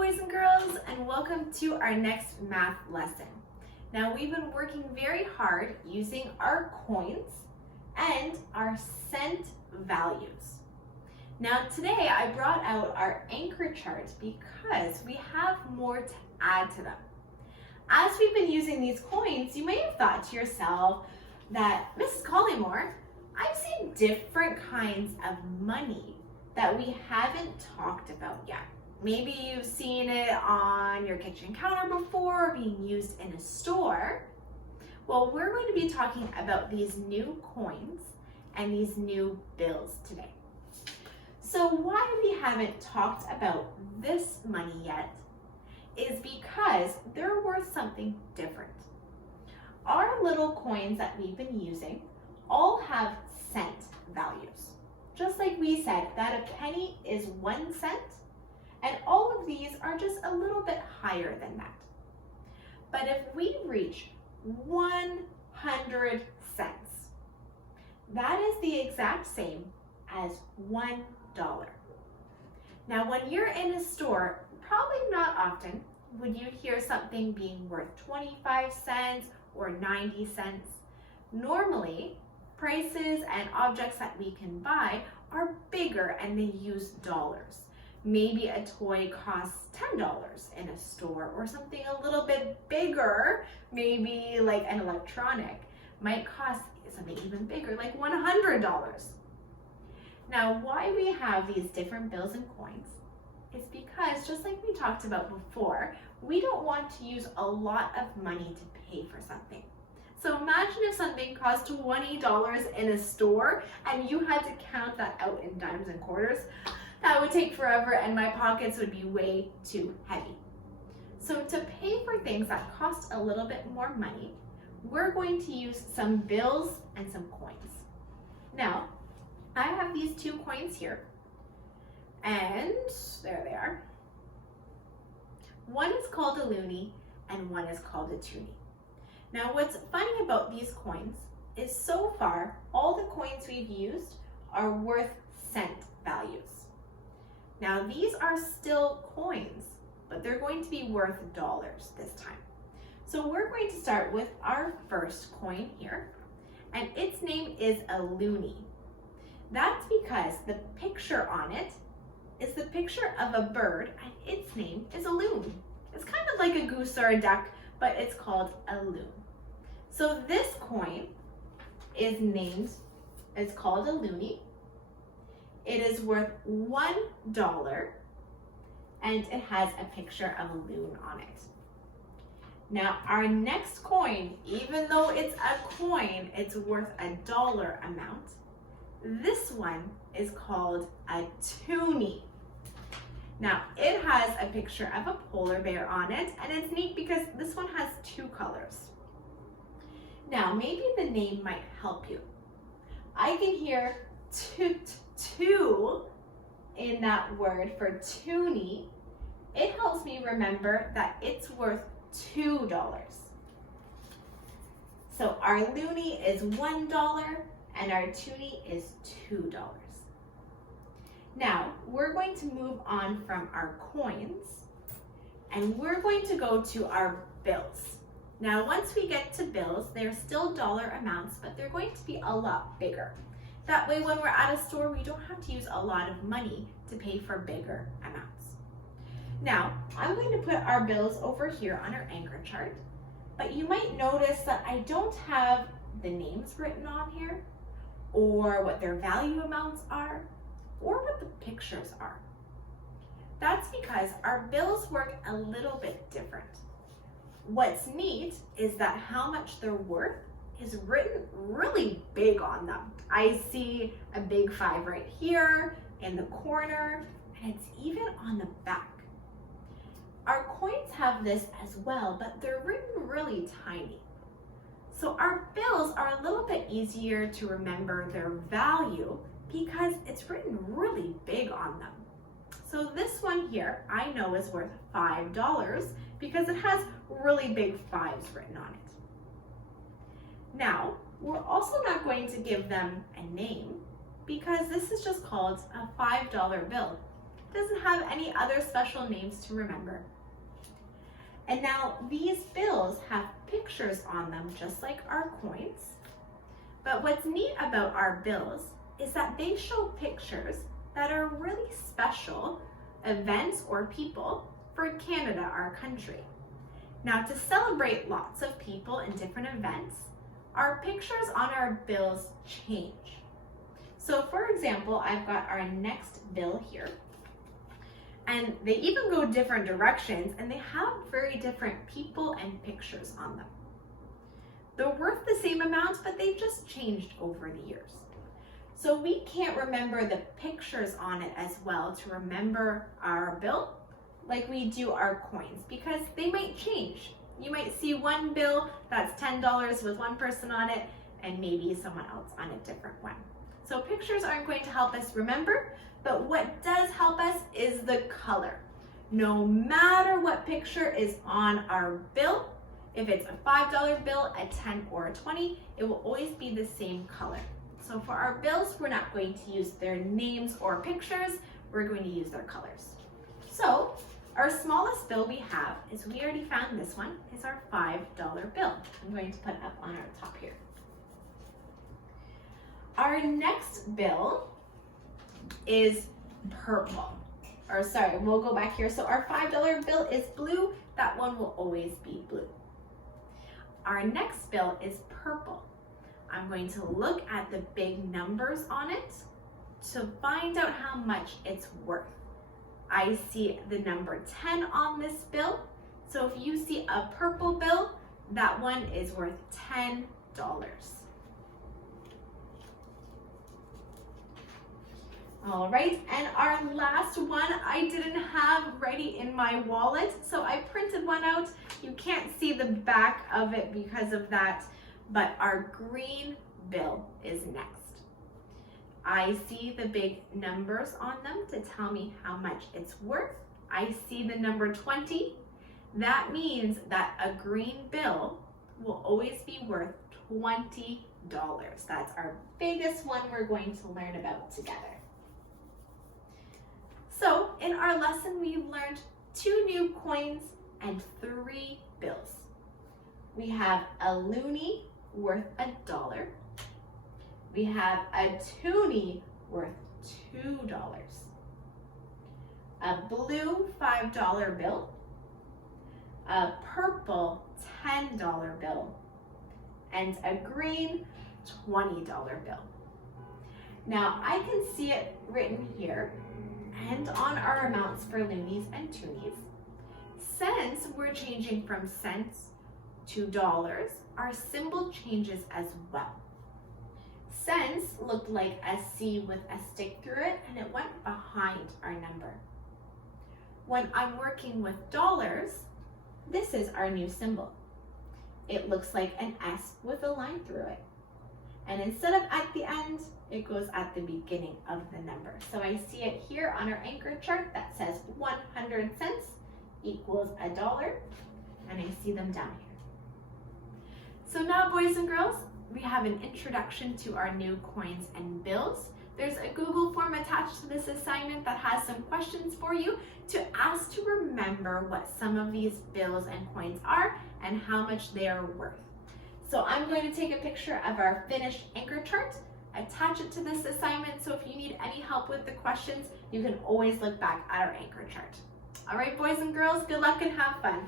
boys and girls, and welcome to our next math lesson. Now we've been working very hard using our coins and our cent values. Now today I brought out our anchor charts because we have more to add to them. As we've been using these coins, you may have thought to yourself that, Mrs. Collymore, I've seen different kinds of money that we haven't talked about yet. Maybe you've seen it on your kitchen counter before, being used in a store. Well, we're going to be talking about these new coins and these new bills today. So why we haven't talked about this money yet is because they're worth something different. Our little coins that we've been using all have cent values. Just like we said that a penny is 1 cent, and all of these are just a little bit higher than that. But if we reach 100 cents, that is the exact same as $1. Now, when you're in a store, probably not often would you hear something being worth 25 cents or 90 cents. Normally, prices and objects that we can buy are bigger and they use dollars. Maybe a toy costs $10 in a store, or something a little bit bigger, maybe like an electronic, might cost something even bigger, like $100. Now, why we have these different bills and coins is because, just like we talked about before, we don't want to use a lot of money to pay for something. So imagine if something cost $20 in a store and you had to count that out in dimes and quarters. That would take forever and my pockets would be way too heavy. So to pay for things that cost a little bit more money, we're going to use some bills and some coins. Now, I have these two coins here, and there they are. One is called a loonie and one is called a toonie. Now, what's funny about these coins is so far, all the coins we've used are worth cent values. Now, these are still coins, but they're going to be worth dollars this time. So we're going to start with our first coin here, and its name is a loonie. That's because the picture on it is the picture of a bird, and its name is a loon. It's kind of like a goose or a duck, but it's called a loon. So this coin is called a loonie. It is worth $1 and it has a picture of a loon on it. Now our next coin, even though it's a coin, it's worth a dollar amount. This one is called a toonie. Now it has a picture of a polar bear on it, and it's neat because this one has two colors. Now maybe the name might help you. I can hear two in that word for toonie. It helps me remember that it's worth $2. So our loonie is $1 and our toonie is $2. Now we're going to move on from our coins and we're going to go to our bills. Now once we get to bills, they're still dollar amounts, but they're going to be a lot bigger. That way when we're at a store, we don't have to use a lot of money to pay for bigger amounts. Now, I'm going to put our bills over here on our anchor chart, but you might notice that I don't have the names written on here, or what their value amounts are, or what the pictures are. That's because our bills work a little bit different. What's neat is that how much they're worth is written really big on them. I see a big 5 right here in the corner, and it's even on the back. Our coins have this as well, but they're written really tiny. So our bills are a little bit easier to remember their value because it's written really big on them. So this one here I know is worth $5 because it has really big 5s written on it. Now, we're also not going to give them a name because this is just called a $5 bill. It doesn't have any other special names to remember. And now these bills have pictures on them just like our coins. But what's neat about our bills is that they show pictures that are really special events or people for Canada, our country. Now, to celebrate lots of people and different events, our pictures on our bills change. So for example, I've got our next bill here, and they even go different directions, and they have very different people and pictures on them. They're worth the same amount, but they've just changed over the years. So we can't remember the pictures on it as well to remember our bill like we do our coins, because they might change. You might see one bill that's $10 with one person on it and maybe someone else on a different one. So pictures aren't going to help us remember, but what does help us is the color. No matter what picture is on our bill, if it's a $5 bill, a 10 or a 20, it will always be the same color. So for our bills, we're not going to use their names or pictures, we're going to use their colors. So our smallest bill we have is, we already found this one, is our $5 bill. I'm going to put it up on our top here. Our next bill is purple. Or sorry, we'll go back here. So our $5 bill is blue. That one will always be blue. Our next bill is purple. I'm going to look at the big numbers on it to find out how much it's worth. I see the number 10 on this bill. So if you see a purple bill, that one is worth $10. All right, and our last one I didn't have ready in my wallet, so I printed one out. You can't see the back of it because of that, but our green bill is next. I see the big numbers on them to tell me how much it's worth. I see the number 20. That means that a green bill will always be worth $20. That's our biggest one we're going to learn about together. So in our lesson, we've learned 2 new coins and 3 bills. We have a loonie worth $1. We have a toonie worth $2. A blue $5 bill. A purple $10 bill. And a green $20 bill. Now I can see it written here and on our amounts for loonies and toonies. Since we're changing from cents to dollars, our symbol changes as well. Cents looked like a C with a stick through it, and it went behind our number. When I'm working with dollars, this is our new symbol. It looks like an S with a line through it. And instead of at the end, it goes at the beginning of the number. So I see it here on our anchor chart that says 100 cents equals $1, and I see them down here. So now, boys and girls, we have an introduction to our new coins and bills. There's a Google form attached to this assignment that has some questions for you to ask to remember what some of these bills and coins are and how much they are worth. So I'm going to take a picture of our finished anchor chart, attach it to this assignment, so if you need any help with the questions, you can always look back at our anchor chart. All right, boys and girls, good luck and have fun.